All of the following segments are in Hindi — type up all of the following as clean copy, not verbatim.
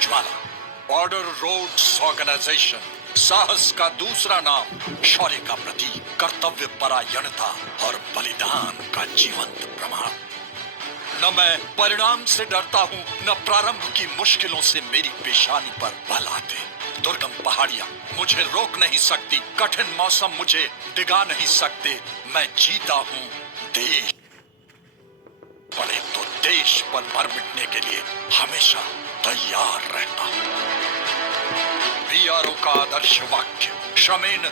ज्वाला। बॉर्डर रोड्स ऑर्गेनाइजेशन, साहस का दूसरा नाम, शौर्य का प्रतीक, कर्तव्य परायणता और बलिदान का जीवंत प्रमाण। न मैं परिणाम से डरता हूँ, न प्रारंभ की मुश्किलों से मेरी पेशानी पर बल आते। दुर्गम पहाड़ियाँ मुझे रोक नहीं सकती, कठिन मौसम मुझे डिगा नहीं सकते। मैं जीता हूँ देश पड़े तो देश पर मर मिटने के लिए हमेशा तैयार रहता हूँ। बीआरओ का आदर्श वाक्य श्रमेण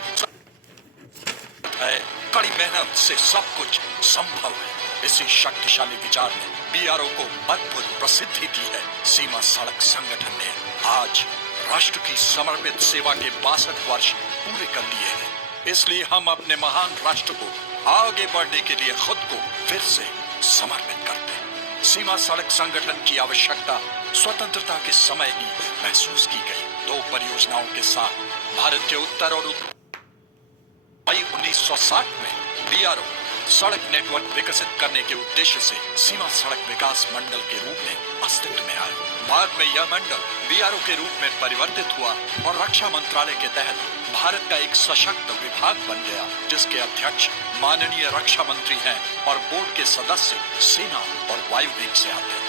है, कड़ी मेहनत से सब कुछ संभव है। इसी शक्तिशाली विचार ने बीआरओ को अद्भुत प्रसिद्धि दी है। सीमा सड़क संगठन ने आज राष्ट्र की समर्पित सेवा के 62 वर्ष पूरे कर लिए हैं। इसलिए हम अपने महान राष्ट्र को आगे बढ़ने के लिए खुद को फिर से समर्पित करते हैं। सीमा सड़क संगठन की आवश्यकता स्वतंत्रता के समय ही महसूस की गई। 2 परियोजनाओं के साथ भारत के उत्तर और 1960 में बीआरओ सड़क नेटवर्क विकसित करने के उद्देश्य से सीमा सड़क विकास मंडल के रूप में अस्तित्व में आया। बाद में यह मंडल बीआरओ के रूप में परिवर्तित हुआ और रक्षा मंत्रालय के तहत भारत का एक सशक्त विभाग बन गया, जिसके अध्यक्ष माननीय रक्षा मंत्री हैं और बोर्ड के सदस्य सेना और वायु विंग से आते हैं।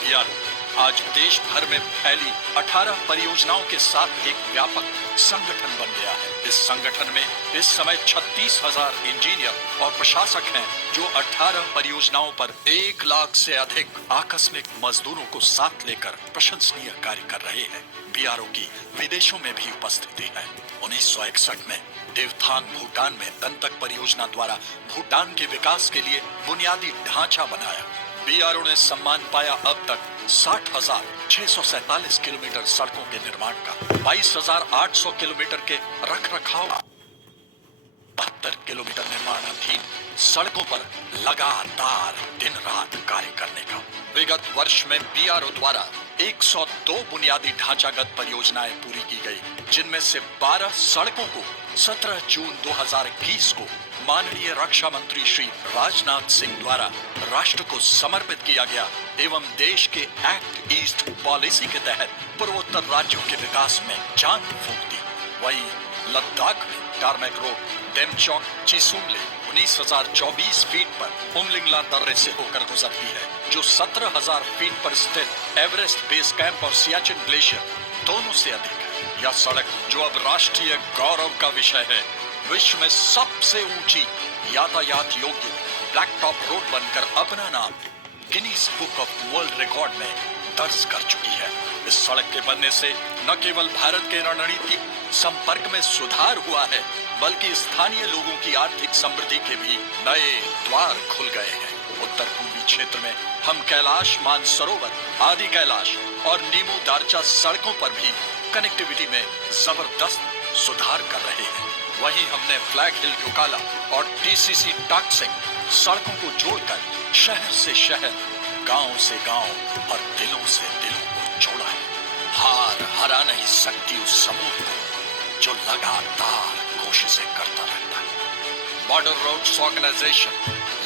बीआरओ आज देश भर में फैली 18 परियोजनाओं के साथ एक व्यापक संगठन बन गया है। इस संगठन में इस समय 36,000 इंजीनियर और प्रशासक हैं, जो 18 परियोजनाओं पर 1 लाख से अधिक आकस्मिक मजदूरों को साथ लेकर प्रशंसनीय कार्य कर रहे हैं। बीआरओ की विदेशों में भी उपस्थिति है। 1961 में देवथान भूटान में दंतक परियोजना द्वारा भूटान के विकास के लिए बुनियादी ढांचा बनाया। बीआरओ ने सम्मान पाया अब तक 60,647 किलोमीटर सड़कों के निर्माण का, 22,800 किलोमीटर के रखरखाव, 72 किलोमीटर निर्माणाधीन सड़कों पर लगातार दिन रात कार्य करने का। विगत वर्ष में बीआरओ द्वारा 102 बुनियादी ढांचागत परियोजनाएं पूरी की गई, जिनमें से 12 सड़कों को 17 जून 2021 को माननीय रक्षा मंत्री श्री राजनाथ सिंह द्वारा राष्ट्र को समर्पित किया गया एवं देश के एक्ट ईस्ट पॉलिसी के तहत पूर्वोत्तर राज्यों के विकास में जान फूंक दी। वहीं लद्दाख में टारमैक रोड डेमचौक चिसुमले 19,024 फीट पर उमलिंगला दर्रे से होकर गुजरती है, जो 17,000 फीट पर स्थित एवरेस्ट बेस कैंप और सियाचिन ग्लेशियर दोनों से अधिक है। यह सड़क, जो अब राष्ट्रीय गौरव का विषय है, विश्व में सबसे ऊंची यातायात योग्य ब्लैक टॉप रोड बनकर अपना नाम Guinness book of world record में दर्ज कर चुकी है। इस सड़क के बनने से न केवल भारत के रणनीतिक संपर्क में सुधार हुआ है, बल्कि स्थानीय लोगों की आर्थिक समृद्धि के भी नए द्वार खुल गए हैं। उत्तर पूर्वी क्षेत्र में हम कैलाश मानसरोवर, आदि कैलाश और नीमू दारचा सड़कों पर भी कनेक्टिविटी में जबरदस्त सुधार कर रहे हैं। वहीं हमने फ्लैग हिल डोकाला और टीसीसी टाकसिंग सड़कों को जोड़कर शहर से शहर, गांव से गांव और दिलों से दिलों को जोड़ा है। हार हरा नहीं सकती उस समूह को जो लगातार कोशिशें करता रहता है। बॉर्डर रोड्स ऑर्गेनाइजेशन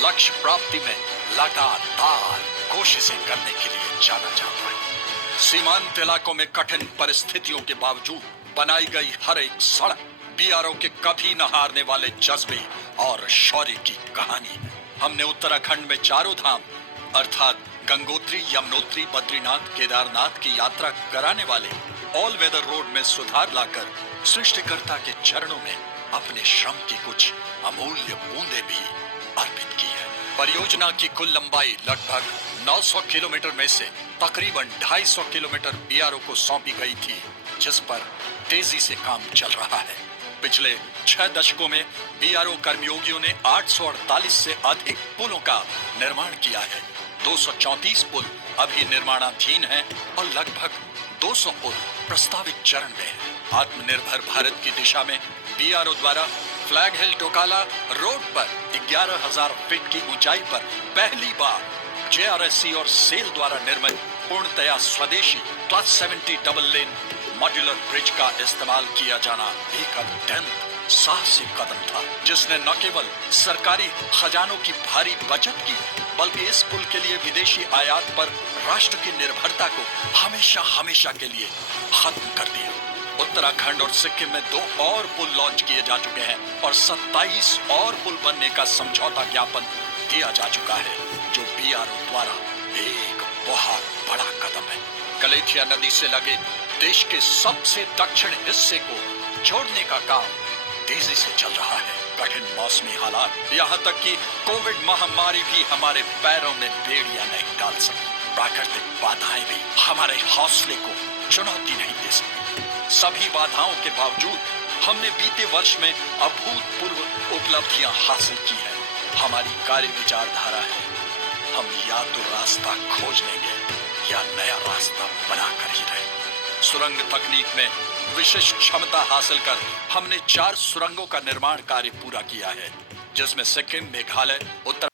लक्ष्य प्राप्ति में लगातार कोशिशें करने के लिए जाना जाता है। सीमांत इलाकों में कठिन परिस्थितियों के बावजूद बनाई गई हर एक सड़क बीआरओ के कभी न हारने वाले जज्बे और शौर्य की कहानी है। हमने उत्तराखंड में चारों धाम अर्थात गंगोत्री, यमुनोत्री, बद्रीनाथ, केदारनाथ की यात्रा कराने वाले ऑल वेदर रोड में सुधार लाकर सृष्टिकर्ता के चरणों में अपने श्रम की कुछ अमूल्य बूंदें भी अर्पित की है। परियोजना की कुल लंबाई लगभग 900 किलोमीटर में से तकरीबन 250 किलोमीटर बीआरओ को सौंपी गई थी, जिस पर तेजी से काम चल रहा है। पिछले 6 दशकों में बीआरओ कर्मयोगियों ने 848 से अधिक पुलों का निर्माण किया है। 234 पुल अभी निर्माणाधीन हैं और लगभग 200 पुल प्रस्तावित चरण में हैं। आत्मनिर्भर भारत की दिशा में बीआरओ द्वारा फ्लैग हिल डोकाला रोड पर 11,000 फीट की ऊंचाई पर पहली बार जेआरएससी और सेल द्वारा निर्मित पूर्णतया स्वदेशी class 70 double lane modular bridge का इस्तेमाल किया जाना एक अत्यंत साहसिक कदम था, जिसने न केवल सरकारी खजानों की भारी बचत की, बल्कि इस पुल के लिए विदेशी आयात पर राष्ट्र की निर्भरता को हमेशा हमेशा के लिए खत्म कर दिया। उत्तराखंड और सिक्किम में 2 और पुल लॉन्च किए जा चुके हैं और 27 और पुल बनने का समझौता ज्ञापन दिया जा चुका है, जो बीआरओ द्वारा एक बहुत बड़ा कदम है। गलेथिया नदी से लगे देश के सबसे दक्षिण हिस्से को जोड़ने का काम तेजी से चल रहा है। कठिन मौसमी हालात, यहाँ तक कि कोविड महामारी भी हमारे पैरों में बेड़ियां नहीं डाल सकी। प्राकृतिक बाधाएं भी हमारे हौसले को चुनौती नहीं दे सकती। सभी बाधाओं के बावजूद हमने बीते वर्ष में अभूतपूर्व उपलब्धियां हासिल की है। हमारी कार्य विचारधारा है, हम या तो रास्ता खोज लेंगे या नया रास्ता बनाकर ही रहेंगे। सुरंग तकनीक में विशिष्ट क्षमता हासिल कर हमने 4 सुरंगों का निर्माण कार्य पूरा किया है, जिसमें सिक्किम, मेघालय, उत्तर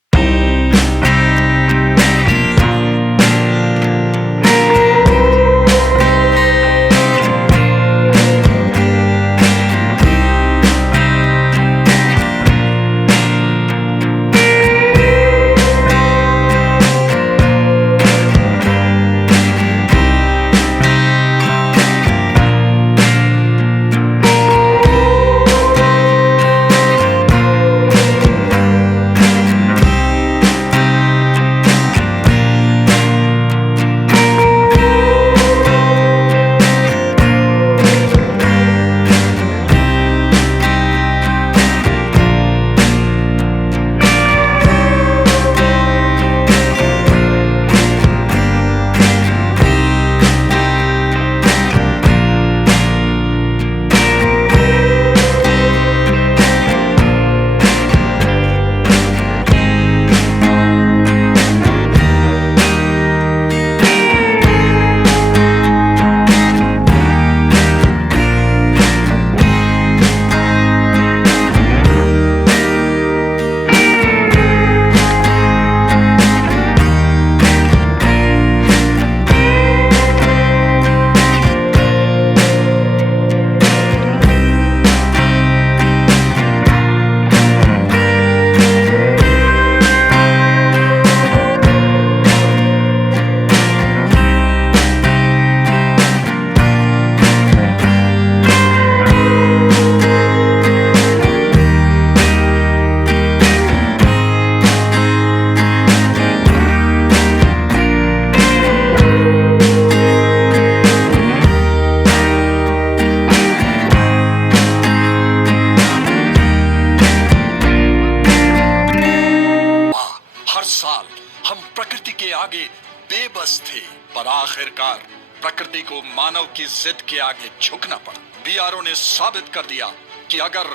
आगे बेबस थे, पर आखिरकार प्रकृति को मानव की जिद के आगे झुकना पड़ा। बीआरओ ने साबित कर दिया कि अगर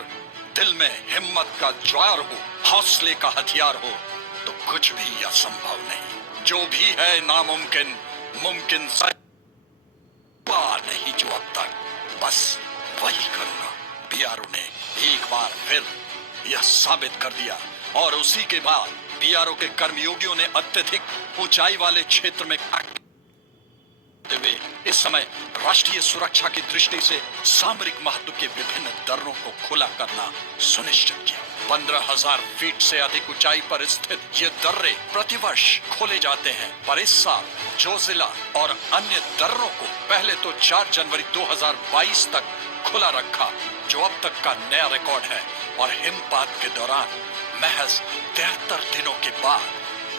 दिल में हिम्मत का ज्वार हो, हौसले का हथियार हो, तो कुछ भी असंभव नहीं। जो भी है नामुमकिन मुमकिन नहीं जो अब तक, बस वही करूंगा। बीआरओ ने एक बार फिर यह साबित कर दिया और उसी के बाद बीआरओ के कर्मयोगियों ने अत्यधिक ऊंचाई वाले क्षेत्र में हुए इस समय राष्ट्रीय सुरक्षा की दृष्टि से सामरिक महत्व के विभिन्न दर्रों को खुला करना सुनिश्चित किया। 15,000 फीट से अधिक ऊंचाई पर स्थित ये दर्रे प्रतिवर्ष खोले जाते हैं, पर इस साल जो जिला और अन्य दर्रों को पहले तो 4 जनवरी 2022 तक खुला रखा, जो अब तक का नया रिकॉर्ड है, और हिमपात के दौरान महज 73 दिनों के बाद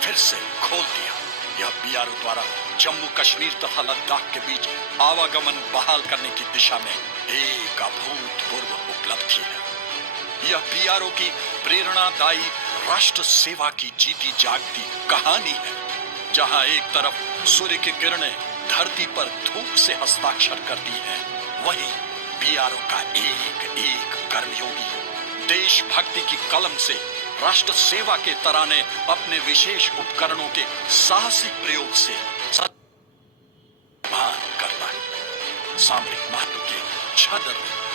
फिर से खोल दिया। यह बीआरओ द्वारा जम्मू कश्मीर तथा लद्दाख के बीच आवागमन बहाल करने की दिशा में एक अभूतपूर्व उपलब्धि है। यह बीआरओ की प्रेरणादायी राष्ट्र सेवा की जीती जागती कहानी है, जहां एक तरफ सूर्य की किरणें धरती पर धूप से हस्ताक्षर करती हैं, वहीं बीआरओ का एक एक कर्मयोगी देशभक्ति की कलम से राष्ट्र सेवा के तराने अपने विशेष उपकरणों के साहसिक प्रयोग से करता है। सामरिक महत्व के 6 दर्रे